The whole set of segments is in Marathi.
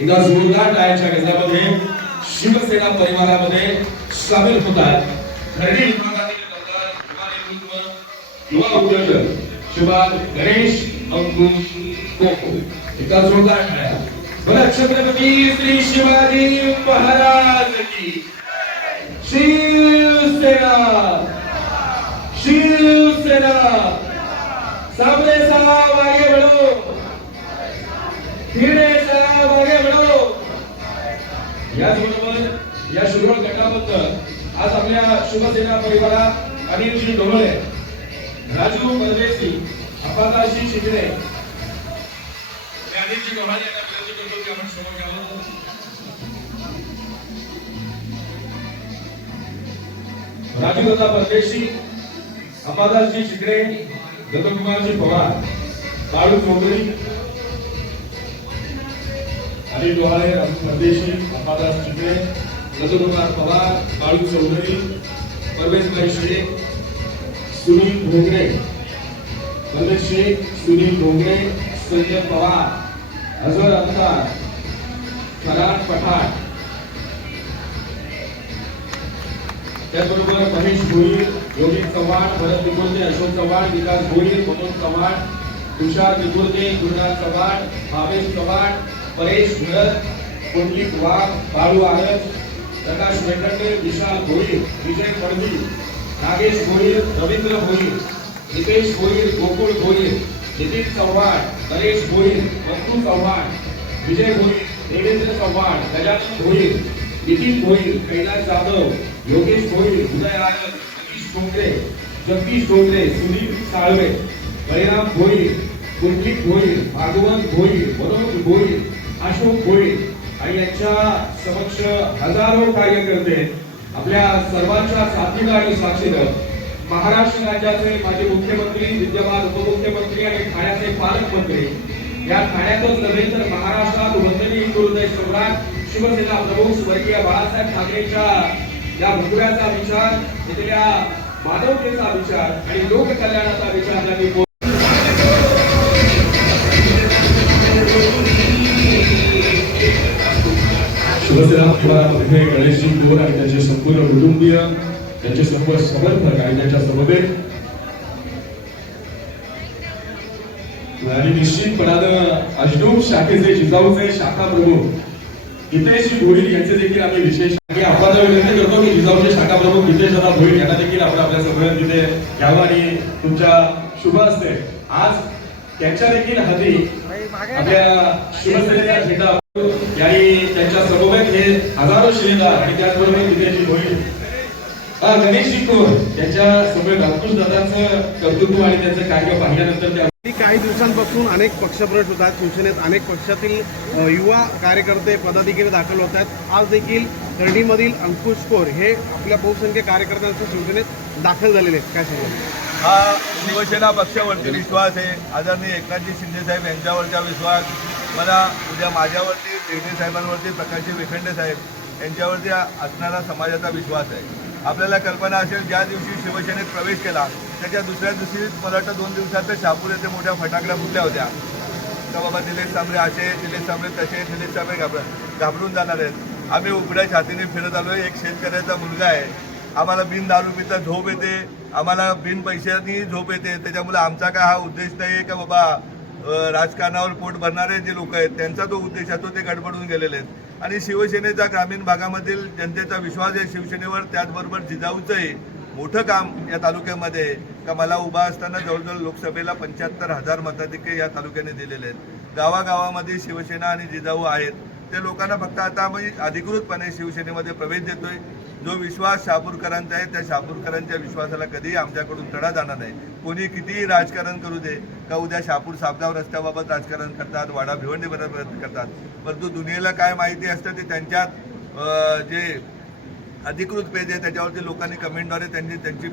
एका जोरदार टाळ्याच्या गजरामध्ये शिवसेना परिवारामध्ये सामील होतात. खर्डी विभागातील युवा उद्योजक गणेश अंकुश कोको. एका जोरदार टाळ्या. बोला छत्रपती श्री शिवाजी महाराज की शिवसेना. शिवसेना. सामने साहब आगे बढ़ो धीरे साहब याचबरोबर या शुभ्र गटाबद्दल आज आपल्या शिवसेना परिवारात अनिलजी ढोबळे राजू परदेशी अपाताशी शिंदे अनिलजी ढोबळे यांना विनंती करतो की आपण समोर घ्यावं. राजू दादा परदेशी अपादासजी शिंदे दत्तकुमारजी पवार बाळू चौधरी अनिल डोहाळे राजू परदेशी अंबादास शिकणे रजकुमार पवार बाळू चौधरी परवेशभाई शेख सुनील ढोंगरे परवेश शेख सुनील ढोंगरे संजय पवार अझर अख्तार फराट पठाण त्याचबरोबर महेश भोईर योगेश चव्हाण भरत निकुर्ते अशोक चव्हाण विकास भोईर मनोज चव्हाण तुषार निकुर्ते गुरुनाथ चव्हाण भावेश चव्हाण परेश भरत कुंडलिक वाघ बाळू आनंद प्रकाश वेंकटे विशाल भोईर विजय पडवी नागेश भोईर रवींद्र भोईर नितेश भोईर गोकुळ भोईर नितीन चव्हाण नरेश भोईर बंधू चव्हाण विजय भोईर देवेंद्र चव्हाण गजानन भोईर नितीन भोईर कैलास जाधव योगेश भोईर उदय आनंद मनीष डोंगरे जगदीश डोंगरे सुनील साळवे बळीराम भोईर कुंडलिक भोईर भागवंत भोईर मनोज भोईर अशोक भोळे आणि यांच्या समक्ष हजारो कार्यकर्ते आपल्या सर्वांच्या साथीनं आणि साक्षीनं महाराष्ट्र राज्याचे माजी मुख्यमंत्री विद्यमान उपमुख्यमंत्री आणि ठाण्याचे पालकमंत्री या ठाण्यातच नव्हे तर महाराष्ट्रात वंदनीय हिंदुहृदय सम्राट शिवसेना प्रमुख स्वर्गीय बाळासाहेब ठाकरेंच्या या भुगव्याचा विचार इथल्या मानवतेचा विचार आणि लोककल्याणाचा विचार त्यांनी आपला हे गणेशजी गोर आणि त्याचे संपूर्ण कुटुंबीय त्याचे सर्व समर्थक आणि त्याच्या समवेत. आणि निश्चितपणानं अजडूब शाखेचे जिजाऊचे शाखा प्रमुख हितेश भोईर यांचे देखील आम्ही विशेष आणि आपण विनंती करतो की जिजाऊचे शाखा प्रमुख हितेश दादा भोईर यांना देखील आपण आपल्या सगळ्यांना तिथे घ्यावं आणि तुमच्या शुभ असते आज त्यांच्या देखील हाती आपल्या शिवसेनेच्या झेंडा आणि त्यांच्या समवेत हे हजारो शिलेदार आणि त्याचबरोबर हा गणेश कोर त्यांच्या समवेत अंकुश दादांचं कर्तृत्व आणि त्यांचं कार्य पाहिल्यानंतर त्या काही दिवसांपासून अनेक पक्षप्रवेश होतात. शिवसेनेत अनेक पक्षातील युवा कार्यकर्ते पदाधिकारी दाखल होत आहेत आज देखील कर्णीमधील अंकुश कोर हे आपल्या बहुसंख्य कार्यकर्त्यांच्या शिवसेनेत दाखल झालेले आहेत. काय सांगाल? हा शिवसेना पक्षावरती विश्वास आहे. आदरणीय एकनाथजी शिंदे साहेब यांच्यावरचा विश्वास मला उद्या माझ्यावरती देवणे साहेबांवरती प्रकाशजी विखंडे साहेब यांच्यावरती असणारा समाजाचा विश्वास आहे. आपल्याला कल्पना असेल ज्या दिवशी शिवसेनेत प्रवेश केला त्याच्या दुसऱ्या दिवशी मला वाटतं दोन दिवसात शहापूर येथे मोठ्या फटाकड्या फुटल्या होत्या. का बाबा दिलेश सांबरे असे दिलेश सांबरे तसे दिलेश तांबरे घाबर घाबरून जाणार आहेत. आम्ही उघड्या छातीने फिरत आलो एक शेतकऱ्याचा मुलगा आहे. आम्हाला बिन दारू पिता झोप येते. आम्हाला बिन पैशांनी झोप येते. त्याच्यामुळे आमचा काय हा उद्देश नाही आहे का बाबा राजकारणावर पोट भरणारे जे लोक आहेत त्यांचा तो उद्देश आहे तो ते गडबडून गेलेले आहेत. आणि शिवसेनेचा ग्रामीण भागामधील जनतेचा विश्वास आहे शिवसेनेवर त्याचबरोबर जिजाऊचंही मोठं काम या तालुक्यामध्ये आहे. का मला उभा असताना जवळजवळ लोकसभेला पंच्याहत्तर हजार मताधिके या तालुक्याने दिलेले आहेत. गावागावामध्ये शिवसेना आणि जिजाऊ आहेत. ते लोकांना फक्त आता आम्ही अधिकृतपणे शिवसेनेमध्ये प्रवेश देतोय. जो विश्वास शापूरकरांचा आहे त्या शापूरकरांच्या विश्वासाला कधीही आमच्याकडून तडा जाणार नाही. कोणी कितीही राजकारण करू दे का उद्या शापूर सापगाव रस्त्याबाबत राजकारण करतात वाडा भिवंडी करतात परंतु दुनियेला काय माहिती असतं ते त्यांच्यात जे अधिकृत पेज आहे त्याच्यावरती लोकांनी कमेंटद्वारे त्यांनी त्यांची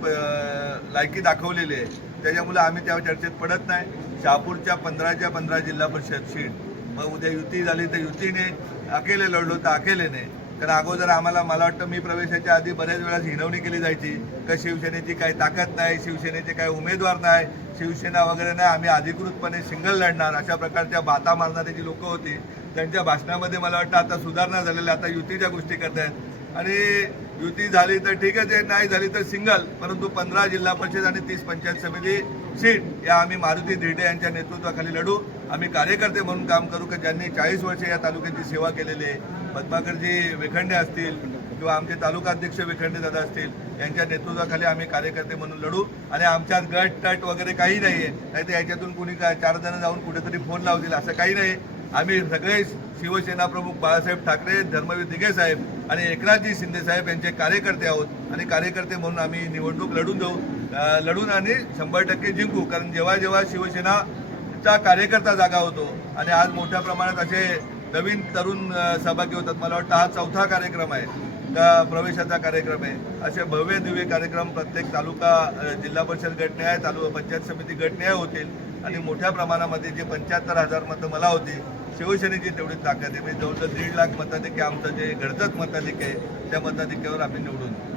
लायकी दाखवलेली आहे. त्याच्यामुळे आम्ही त्या चर्चेत पडत नाही. शहापूरच्या पंधराच्या पंधरा जिल्हा परिषद सीट. मग उद्या युती झाली तर युतीने अकेले लढलो तर अकेलेने. कारण अगोदर आम्हाला मला वाटतं मी प्रवेशाच्या आधी बऱ्याच वेळा हिनवणी केली जायची का शिवसेनेची काही ताकद नाही शिवसेनेचे काही उमेदवार नाही शिवसेना वगैरे नाही आम्ही अधिकृतपणे सिंगल लढणार अशा प्रकारच्या बाता मारणारी जी लोकं होती त्यांच्या भाषणामध्ये मला वाटतं आता सुधारणा झालेल्या आता युतीच्या गोष्टी करतायत आणि युती झाली तर ठीकच आहे नाही झाली तर सिंगल परंतु पंधरा जिल्हा परिषद आणि तीस पंचायत समिती सीट या आम्ही मारुती धिरडे यांच्या नेतृत्वाखाली लढू. आम्ही कार्यकर्ते म्हणून काम करू की ज्यांनी चाळीस वर्षे या तालुक्याची सेवा केलेली आहे. पद्माकरजी वेखंडे असतील किंवा आमचे तालुका अध्यक्ष वेखंडे दादा असतील यांच्या नेतृत्वाखाली आम्ही कार्यकर्ते म्हणून लढू. आणि आमच्यात गट तट वगैरे काही नाही आहे नाही तर याच्यातून कुणी काय चार जण जाऊन कुठेतरी फोन लावतील असं काही नाही आम्ही सगळे शिवसेना प्रमुख बाळासाहेब ठाकरे धर्मवीर दिघे साहेब आणि एकनाथजी शिंदे साहेब यांचे कार्यकर्ते आहोत. आणि कार्यकर्ते म्हणून आम्ही निवडणूक लढून जाऊ. लढून आणि शंभर टक्के जिंकू. कारण जेव्हा जेव्हा शिवसेनाचा कार्यकर्ता जागा होतो आणि आज मोठ्या प्रमाणात असे नवीन तरुण सहभागी होतात. मला वाटतं हा चौथा कार्यक्रम आहे. का प्रवेशाचा कार्यक्रम आहे. असे भव्य दिव्य कार्यक्रम प्रत्येक तालुका जिल्हा परिषद गटन्याय तालुका पंचायत समिती गटन्याय होतील. आणि मोठ्या प्रमाणामध्ये जे पंच्याहत्तर हजार मतं मला होती शिवसेनेची तेवढी ताकद आहे. म्हणजे जवळजवळ दीड लाख मताधिक्य आमचं जे घडतच मताधिक्य आहे त्या मताधिक्यावर आम्ही निवडून